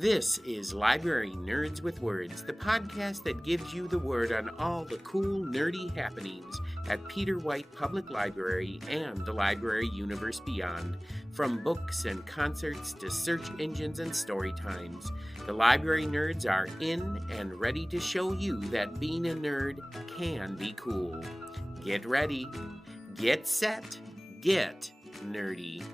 This is Library Nerds with Words, the podcast that gives you the word on all the cool, nerdy happenings at Peter White Public Library and the library universe beyond. From books and concerts to search engines and story times, the library nerds are in and ready to show you that being a nerd can be cool. Get ready, get set, get nerdy.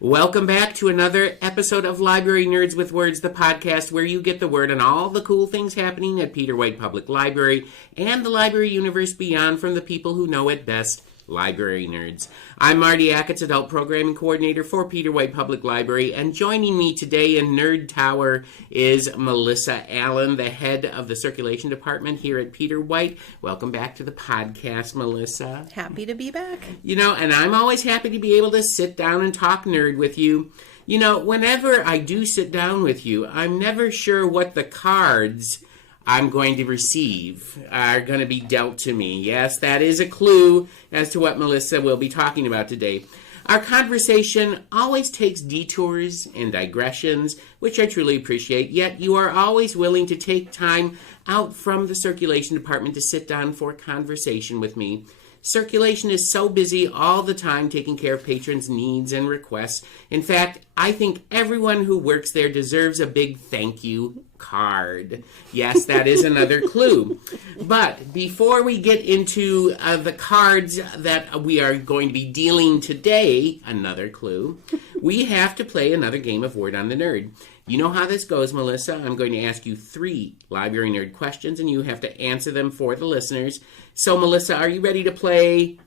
Welcome back to another episode of Library Nerds with Words, the podcast where you get the word on all the cool things happening at Peter White Public Library and the library universe beyond from the people who know it best, library nerds. I'm Marty Achatz, Adult Programming Coordinator for Peter White Public Library, and joining me today in Nerd Tower is Melissa Allen, the head of the Circulation Department here at Peter White. Welcome back to the podcast, Melissa. Happy to be back. You know, and I'm always happy to be able to sit down and talk nerd with you. You know, whenever I do sit down with you, I'm never sure what the cards I'm going to receive are going to be dealt to me. Yes, that is a clue as to what Melissa will be talking about today. Our conversation always takes detours and digressions, which I truly appreciate, yet you are always willing to take time out from the circulation department to sit down for conversation with me. Circulation is so busy all the time taking care of patrons' needs and requests. In fact, I think everyone who works there deserves a big thank you card. Yes, that is another clue. But before we get into the cards that we are going to be dealing today, another clue, we have to play another game of Word on the Nerd. You know how this goes, Melissa. I'm going to ask you 3 library nerd questions, and you have to answer them for the listeners. So, Melissa, are you ready to play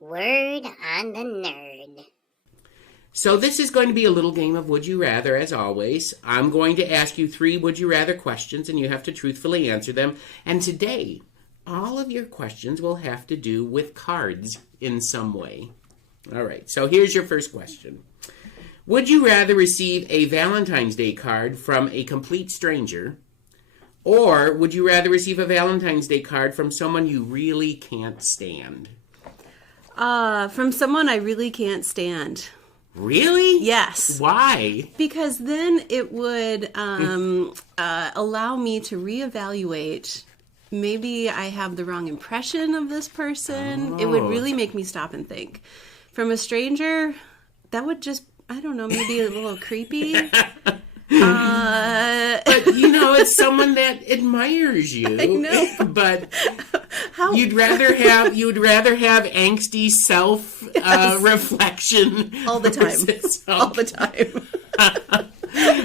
Word on the Nerd? So this is going to be a little game of Would You Rather, as always. I'm going to ask you 3 Would You Rather questions, and you have to truthfully answer them. And today, all of your questions will have to do with cards in some way. All right, so here's your first question. Would you rather receive a Valentine's Day card from a complete stranger, or would you rather receive a Valentine's Day card from someone you really can't stand? From someone I really can't stand. Really? Yes. Why? Because then it would allow me to reevaluate. Maybe I have the wrong impression of this person. It would really make me stop and think. From a stranger, that would just, I don't know, maybe a little creepy. But, you know, it's someone that admires you. I know. But you'd rather have angsty self reflection all the time. All the time.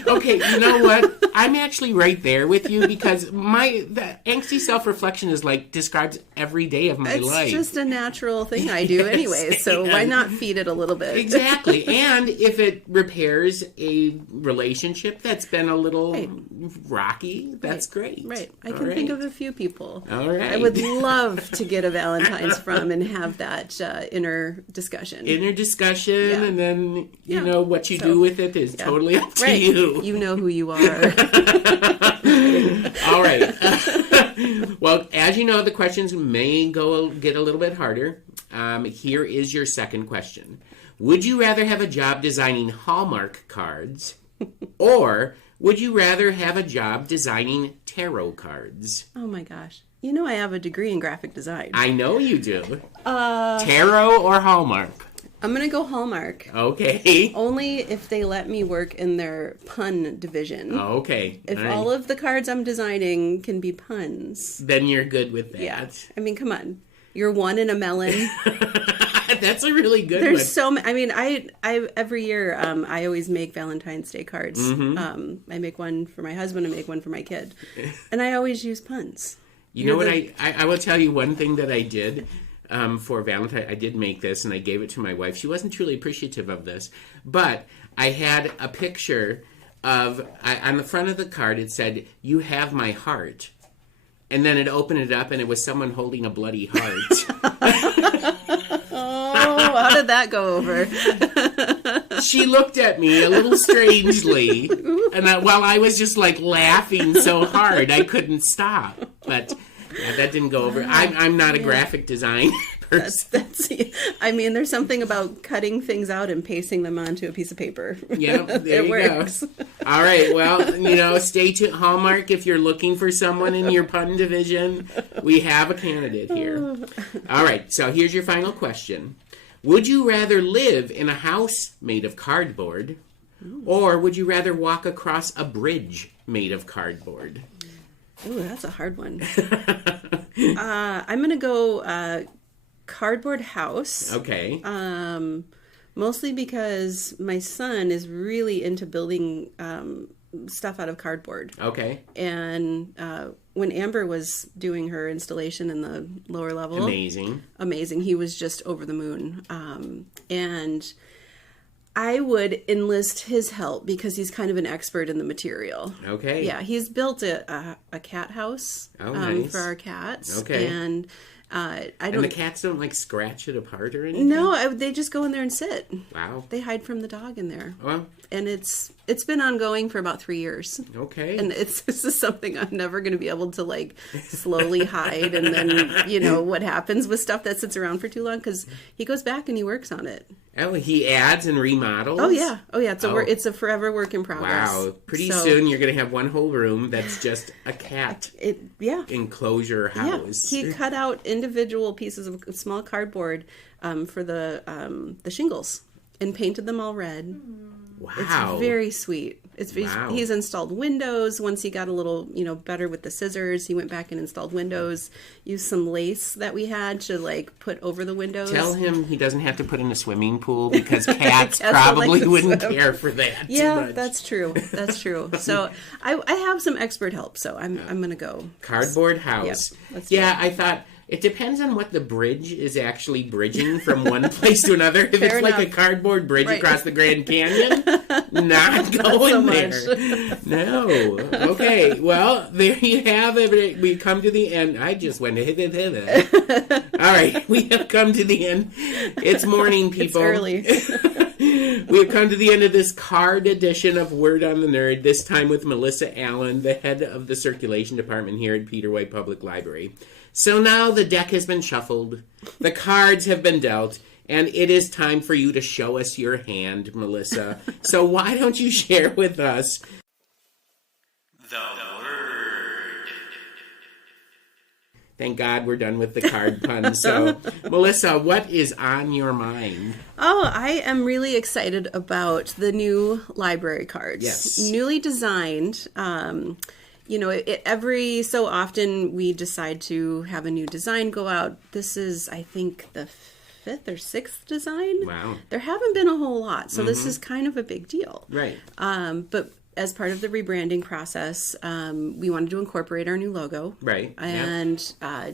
Okay, you know what? I'm actually right there with you because the angsty self-reflection is describes every day of my life. It's just a natural thing I do anyway, so why not feed it a little bit? Exactly. And if it repairs a relationship that's been a little rocky, that's great. Right. I can think of a few people. All right. I would love to get a Valentine's from and have that inner discussion. And then, you know, what you do with it is totally up to you. You know who you are. All right. Well, as you know, the questions may get a little bit harder. Here is your second question. Would you rather have a job designing Hallmark cards, or would you rather have a job designing tarot cards? Oh my gosh. You know I have a degree in graphic design. I know you do. Tarot or Hallmark? I'm going to go Hallmark. Okay. Only if they let me work in their pun division. Okay. If all of the cards I'm designing can be puns. Then you're good with that. Yeah. I mean, come on. You're one in a melon. That's a really good one. There's so many. I mean, I every year, I always make Valentine's Day cards. Mm-hmm. I make one for my husband, I make one for my kid. And I always use puns. You know what? I will tell you one thing that I did. For Valentine, I did make this, and I gave it to my wife. She wasn't truly appreciative of this, but I had a picture of, on the front of the card, it said, "You have my heart." And then it opened it up, and it was someone holding a bloody heart. Oh, how did that go over? She looked at me a little strangely, and while I was just laughing so hard, I couldn't stop. But yeah, that didn't go over. I'm not a graphic design I mean, there's something about cutting things out and pasting them onto a piece of paper. Yeah, there It you works. go. All right, well, stay tuned. Hallmark, if you're looking for someone in your pun division, we have a candidate here. All right, so here's your final question. Would you rather live in a house made of cardboard, or would you rather walk across a bridge made of cardboard? Ooh, that's a hard one. I'm going to go cardboard house. Okay. Mostly because my son is really into building stuff out of cardboard. Okay. And when Amber was doing her installation in the lower level, amazing. He was just over the moon. And I would enlist his help because he's kind of an expert in the material. Okay. Yeah, he's built a cat house nice. For our cats. Okay. And And the cats don't like scratch it apart or anything? No, they just go in there and sit. Wow. They hide from the dog in there. Well. And it's been ongoing for about 3 years. Okay. And this is something I'm never going to be able to like slowly hide. And then, what happens with stuff that sits around for too long, because he goes back and he works on it. Oh, he adds and remodels? Oh, yeah. It's a forever work in progress. Wow. Pretty soon you're going to have one whole room that's just a cat enclosure house. Yeah. He cut out individual pieces of small cardboard for the shingles and painted them all red. Wow. It's very sweet. He's installed windows. Once he got a little, better with the scissors, he went back and installed windows, used some lace that we had to like put over the windows. Tell him he doesn't have to put in a swimming pool because cats probably wouldn't care for that too much. That's true. So I have some expert help, so I'm going to go. Cardboard house. Yep, I thought it depends on what the bridge is actually bridging from one place to another. If Fair it's enough. like a cardboard bridge across the Grand Canyon, not going there. No. Okay, well, there you have it. We come to the end. I just went hit. All right, we have come to the end. It's morning, people. It's early. We have come to the end of this card edition of Word on the Nerd, this time with Melissa Allen, the head of the circulation department here at Peter White Public Library. So now the deck has been shuffled, the cards have been dealt, and it is time for you to show us your hand, Melissa. So why don't you share with us the word? Thank God we're done with the card puns. So, Melissa, what is on your mind? Oh, I am really excited about the new library cards. Yes. Newly designed. Every so often we decide to have a new design go out. This is, I think, the 5th or 6th design. Wow. There haven't been a whole lot, so this is kind of a big deal. Right. But as part of the rebranding process, we wanted to incorporate our new logo. Right. And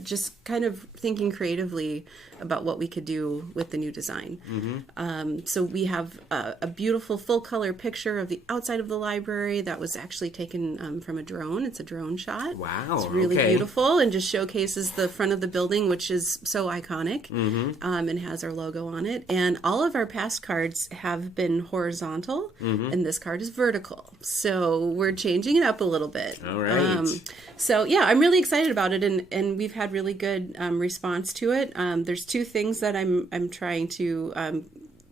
just kind of thinking creatively about what we could do with the new design. So we have a beautiful full color picture of the outside of the library that was actually taken from a drone. It's a drone shot. Wow. It's really beautiful and just showcases the front of the building, which is so iconic, and has our logo on it. And all of our past cards have been horizontal, and this card is vertical. So we're changing it up a little bit. All right. So yeah, I'm really excited about it, and we've had really good response to it. There's 2 things that I'm trying to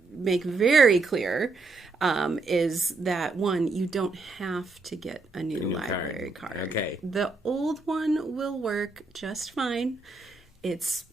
make very clear. Is that one, you don't have to get a new library card. Okay. The old one will work just fine. It's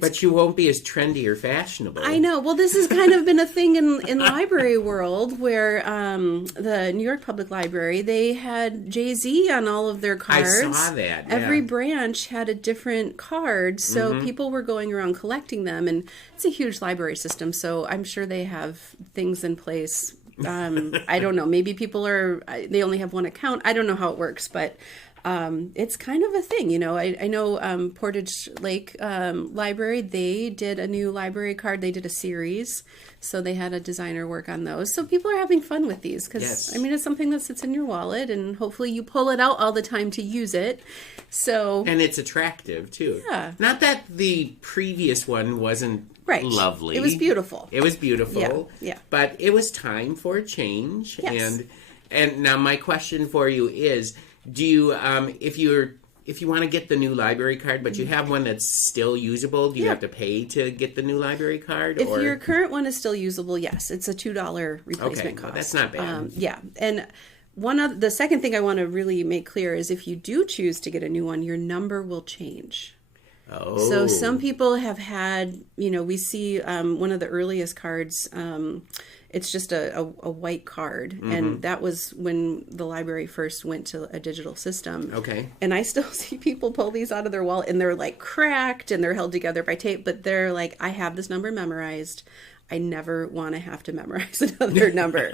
But you won't be as trendy or fashionable. I know. Well, this has kind of been a thing in library world where the New York Public Library, they had Jay-Z on all of their cards. I saw that, yeah. Every branch had a different card, so people were going around collecting them, and it's a huge library system, so I'm sure they have things in place. I don't know. Maybe people they only have one account. I don't know how it works, but it's kind of a thing, I know Portage Lake Library, they did a new library card. They did a series, so they had a designer work on those. So people are having fun with these because, yes. it's something that sits in your wallet, and hopefully you pull it out all the time to use it. So And it's attractive, too. Yeah. Not that the previous one wasn't lovely. It was beautiful. It was beautiful. Yeah. But it was time for a change. Yes. And now my question for you is, do you, if you're if you want to get the new library card, but you have one that's still usable, do you have to pay to get the new library card? If your current one is still usable, yes, it's a $2 replacement cost. Well, that's not bad. Yeah, and the second thing I want to really make clear is if you do choose to get a new one, your number will change. Oh. So some people have had, we see one of the earliest cards, it's just a white card. And that was when the library first went to a digital system. Okay. And I still see people pull these out of their wallet and they're like cracked and they're held together by tape, but they're like, I have this number memorized. I never want to have to memorize another number.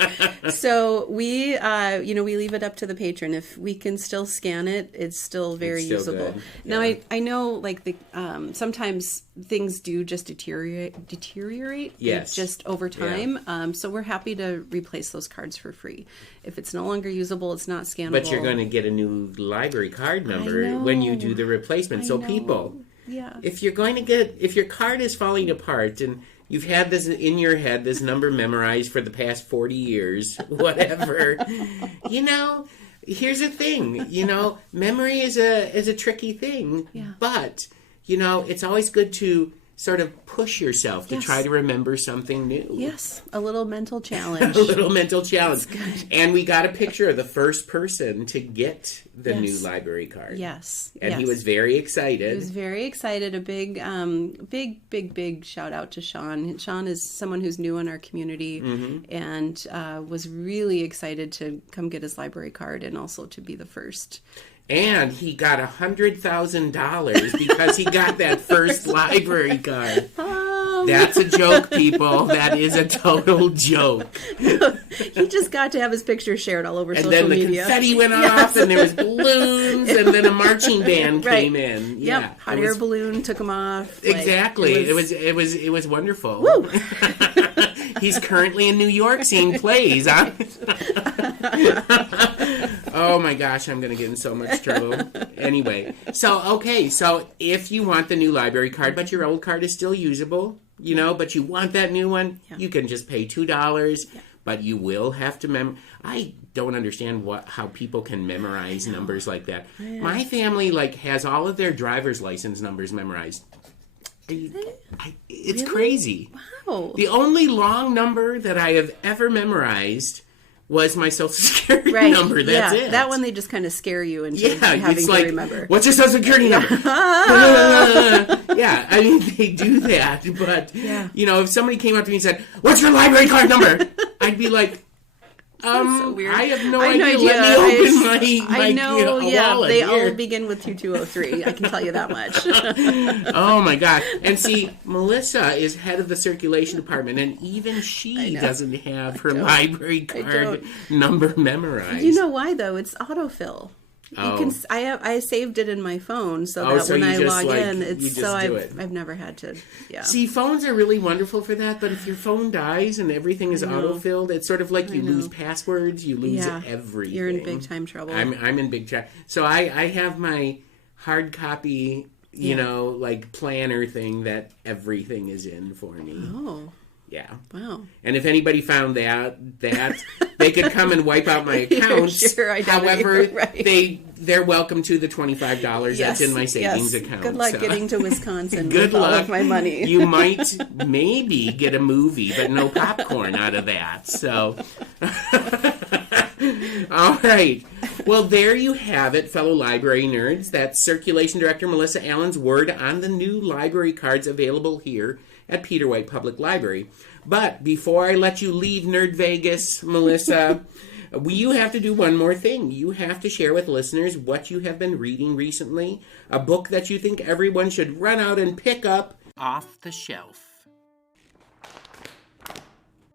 So we leave it up to the patron. If we can still scan it, it's still very usable. Good. Now, I know like sometimes things do just deteriorate Yes. just over time. Yeah. So we're happy to replace those cards for free. If it's no longer usable, it's not scannable. But you're going to get a new library card number when you do the replacement. So people, if you're going to if your card is falling apart and you've had this in your head, this number memorized for the past 40 years, whatever. Here's the thing. Memory is a tricky thing. Yeah. But, it's always good to sort of push yourself to try to remember something new. Yes, a little mental challenge. A little mental challenge. And we got a picture of the first person to get the new library card. Yes. And he was very excited. He was very excited. A big shout out to Sean. Sean is someone who's new in our community and was really excited to come get his library card and also to be the first. And he got $100,000 because he got that first library card. That's a joke, people. That is a total joke. He just got to have his picture shared all over social media. And then the confetti went off, and there was balloons, and then a marching band came in. Yep, Yeah, hot air balloon took him off. Exactly. It was wonderful. Woo! He's currently in New York seeing plays. Huh? Oh my gosh, I'm going to get in so much trouble. Anyway, so if you want the new library card, but your old card is still usable, but you want that new one, you can just pay $2, but you will have to I don't understand how people can memorize numbers like that. My family has all of their driver's license numbers memorized. It's crazy. Wow. The only long number that I have ever memorized was my social security number. That's it. That one they just kind of scare you into having to remember. What's your social security number? I mean, they do that. But, if somebody came up to me and said, what's your library card number? I'd be like, so weird. I have no idea. Let me open my wallet. They all begin with 2203. I can tell you that much. Oh my God. And see, Melissa is head of the circulation department, and even she doesn't have her library card number memorized. You know why though? It's autofill. I saved it in my phone so that when I log in, I've never had to. Yeah. See, phones are really wonderful for that, but if your phone dies and everything is autofilled, it's sort of like you lose passwords, you lose everything. You're in big time trouble. I'm in big trouble. So I have my hard copy, planner thing that everything is in for me. Oh. Yeah. Wow. And if anybody found that they could come and wipe out my accounts. However, they're welcome to the $25 that's in my savings account. Good luck getting to Wisconsin with all of my money. You might maybe get a movie, but no popcorn out of that. So, all right. Well, there you have it, fellow library nerds. That's Circulation Director Melissa Allen's word on the new library cards available here at Peter White Public Library. But before I let you leave Nerd Vegas, Melissa, you have to do one more thing. You have to share with listeners what you have been reading recently, a book that you think everyone should run out and pick up off the shelf.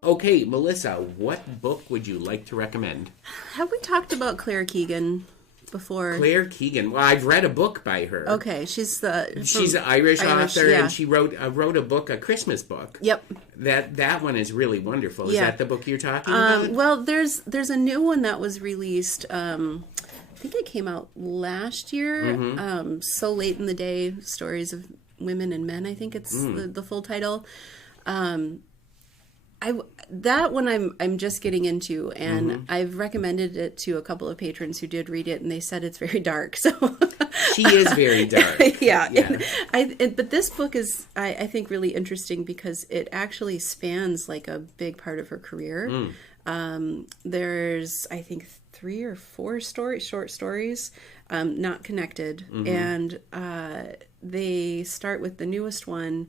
Okay, Melissa, what book would you like to recommend? Have we talked about Claire Keegan before? Claire Keegan. Well, I've read a book by her. Okay, she's an Irish author, and she wrote a book, a Christmas book. Yep. That one is really wonderful. Is that the book you're talking about? Well, there's a new one that was released. I think it came out last year. So Late in the Day: Stories of Women and Men. I think it's the full title. that one I'm just getting into, and Mm-hmm. I've recommended it to a couple of patrons who did read it, and they said it's very dark. So She is very dark. yeah. Yeah. But this book is, I think, really interesting because it actually spans like a big part of her career. There's, I think, 3 or 4 short stories, not connected, and they start with the newest one,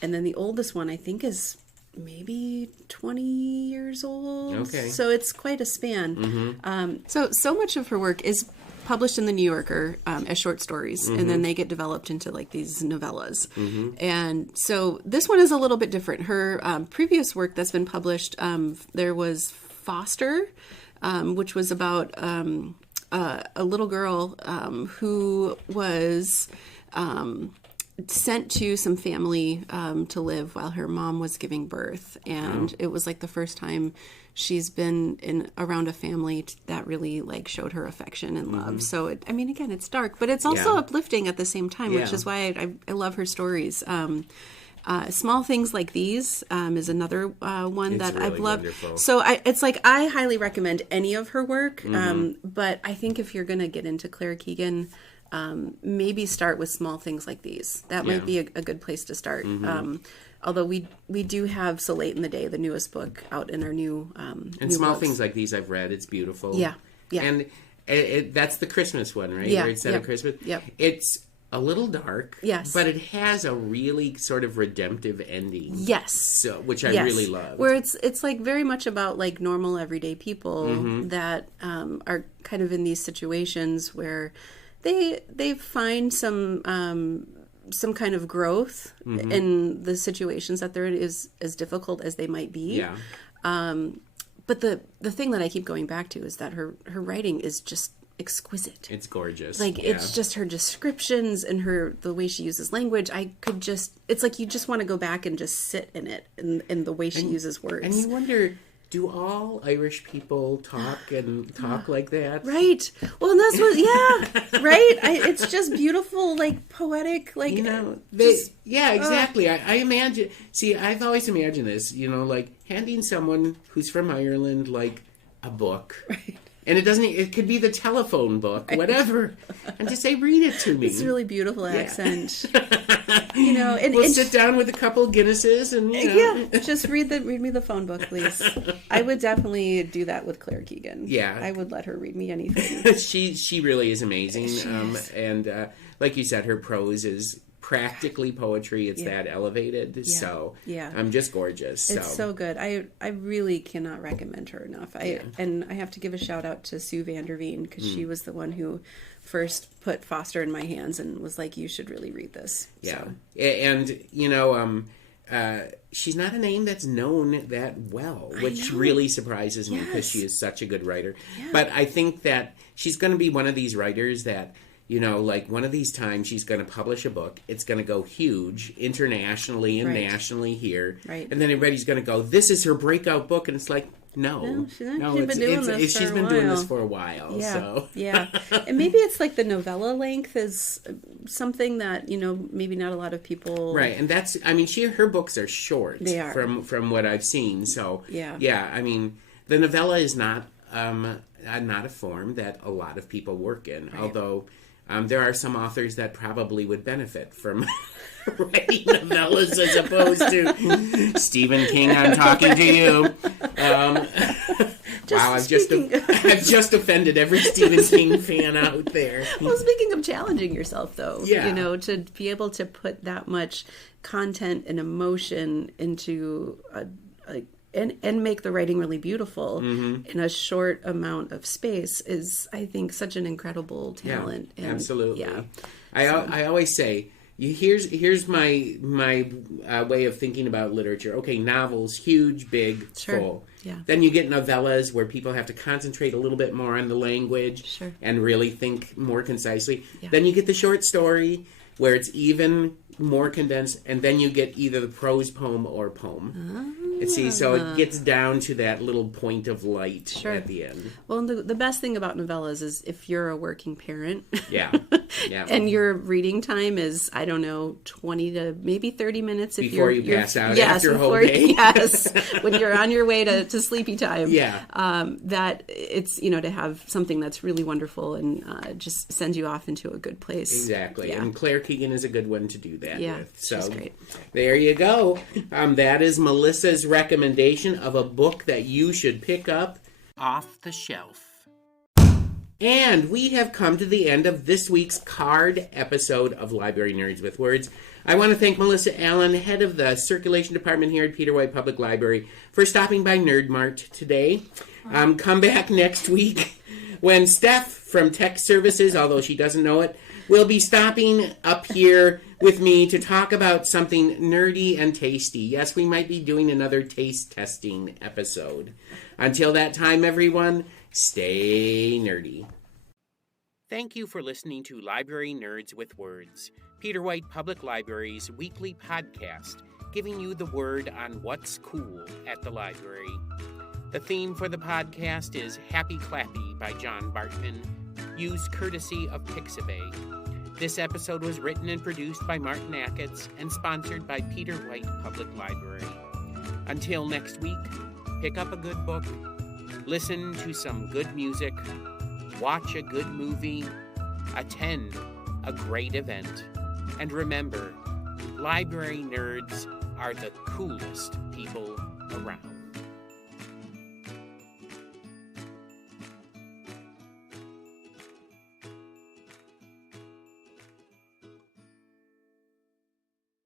and then the oldest one I think is maybe 20 years old. Okay. So it's quite a span. So much of her work is published in the New Yorker as short stories, and then they get developed into like these novellas. And so this one is a little bit different. Her previous work that's been published, there was Foster, which was about a little girl who was sent to some family to live while her mom was giving birth, and it was like the first time she's been around a family that really like showed her affection and love. So I mean, again, it's dark, but it's also uplifting at the same time, which is why I love her stories. Small Things Like These is another one It's that really I've loved. wonderful. So it's like I highly recommend any of her work, but I think if you're going to get into Claire Keegan, maybe start with Small Things Like These. That might be a good place to start. Although we do have So Late in the Day, the newest book, out in our new And new Small books. Things Like These I've read. It's beautiful. Yeah. And that's the Christmas one, right? Yeah, Where it's set yep, at Christmas. yep. It's a little dark. Yes. But it has a really sort of redemptive ending. Yes. So, which I Yes. really love. Where it's like very much about like normal everyday people that are kind of in these situations where they find some kind of growth in the situations that they're in, is as difficult as they might be. Yeah. But the thing that I keep going back to is that her writing is just exquisite. It's gorgeous. Like it's just her descriptions and the way she uses language. It's like you just want to go back and just sit in it in the way she uses words. And you wonder, do all Irish people talk like that? Right. Well, and that's what, right? It's just beautiful, like poetic, like, exactly. I imagine, I've always imagined this, like handing someone who's from Ireland, like a book. Right. And it could be the telephone book, whatever. And just say, read it to me. It's a really beautiful accent. And we'll sit down with a couple Guinnesses and, just read me the phone book, please. I would definitely do that with Claire Keegan. Yeah. I would let her read me anything. She really is amazing. She is. And like you said, her prose is practically poetry. It's that elevated. Yeah. So Yeah. just gorgeous. It's so good. I really cannot recommend her enough. And I have to give a shout out to Sue Vanderveen because she was the one who first put Foster in my hands and was like, you should really read this. Yeah. So. And she's not a name that's known that well, which really surprises me because she is such a good writer. Yeah. But I think that she's going to be one of these writers that, like one of these times she's going to publish a book. It's going to go huge internationally and nationally here. Right. And then everybody's going to go, this is her breakout book. And it's like, she's been doing this for a while. Yeah. So. Yeah. And maybe it's like the novella length is something that, maybe not a lot of people. Right. And that's, her books are short. They are. From what I've seen. So, yeah. The novella is not a form that a lot of people work in. Right. Although there are some authors that probably would benefit from writing novellas as opposed to Stephen King. I'm talking to you. Wow, I've just offended every Stephen King fan out there. Well, speaking of challenging yourself, though, yeah. To be able to put that much content and emotion into and make the writing really beautiful in a short amount of space is, I think, such an incredible talent. Yeah, and, absolutely. Yeah. I always say, here's my way of thinking about literature. Okay, novels, huge, big, full. Yeah. Then you get novellas where people have to concentrate a little bit more on the language and really think more concisely. Yeah. Then you get the short story where it's even more condensed, and then you get either the prose poem or poem. See, so it gets down to that little point of light at the end. Well, the best thing about novellas is if you're a working parent. Yeah. Yeah. And your reading time is, I don't know, 20 to maybe 30 minutes. Before you pass out after a whole day. Yes, when you're on your way to sleepy time. Yeah. That it's, to have something that's really wonderful and just sends you off into a good place. Exactly. Yeah. And Claire Keegan is a good one to do that with. So she's great. There you go. That is Melissa's recommendation of a book that you should pick up off the shelf. And we have come to the end of this week's card episode of Library Nerds with Words. I want to thank Melissa Allen, head of the circulation department here at Peter White Public Library, for stopping by Nerd Mart today. Come back next week when Steph from Tech Services, although she doesn't know it, will be stopping up here with me to talk about something nerdy and tasty. Yes, we might be doing another taste testing episode. Until that time, everyone, stay nerdy. Thank you for listening to Library Nerds with Words, Peter White Public Library's weekly podcast, giving you the word on what's cool at the library. The theme for the podcast is Happy Clappy by John Bartman, used courtesy of Pixabay. This episode was written and produced by Martin Acketts and sponsored by Peter White Public Library. Until next week, pick up a good book, listen to some good music, watch a good movie, attend a great event, and remember, library nerds are the coolest people around.